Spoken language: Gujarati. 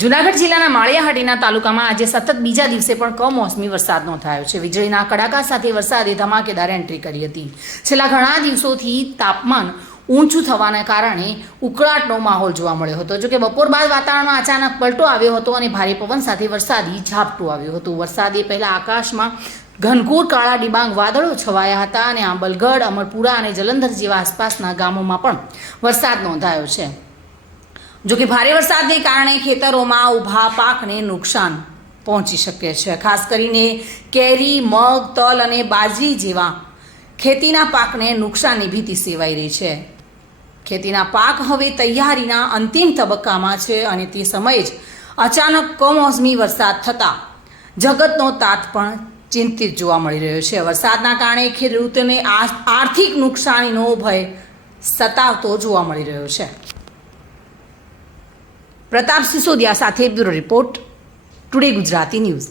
જૂનાગઢ જિલ્લાના માળિયાહાટીના તાલુકામાં આજે સતત બીજા દિવસે પણ કમોસમી વરસાદ નોંધાયો છે. વીજળીના કડાકા સાથે વરસાદે ધમાકેદાર એન્ટ્રી કરી હતી. છેલ્લા ઘણા દિવસોથી તાપમાન ઊંચું થવાના કારણે ઉકળાટનો માહોલ જોવા મળ્યો હતો. જોકે બપોર બાદ વાતાવરણમાં અચાનક પલટો આવ્યો હતો અને ભારે પવન સાથે વરસાદી ઝાપટું આવ્યું હતું. વરસાદે પહેલા આકાશમાં ઘનઘોર કાળા ડિબાંગ વાદળો છવાયા હતા અને આંબલગઢ, અમરપુરા અને જલંધર જેવા આસપાસના ગામોમાં પણ વરસાદ નોંધાયો છે. જોકે ભારે વરસાદને કારણે ખેતરોમાં ઊભા પાકને નુકસાન પહોંચી શકે છે. ખાસ કરીને કેરી, મગ, તલ અને બાજરી જેવા ખેતીના પાકને નુકસાનની ભીતિ સેવાઈ રહી છે. ખેતીના પાક હવે તૈયારીના અંતિમ તબક્કામાં છે અને તે સમયે જ અચાનક કમોસમી વરસાદ થતાં જગતનો તાત પણ ચિંતિત જોવા મળી રહ્યો છે. વરસાદના કારણે ખેડૂતોને આર્થિક નુકસાનીનો ભય સતાવતો જોવા મળી રહ્યો છે. પ્રતાપ સિસોદિયા સાથે bureau report, today Gujarati news.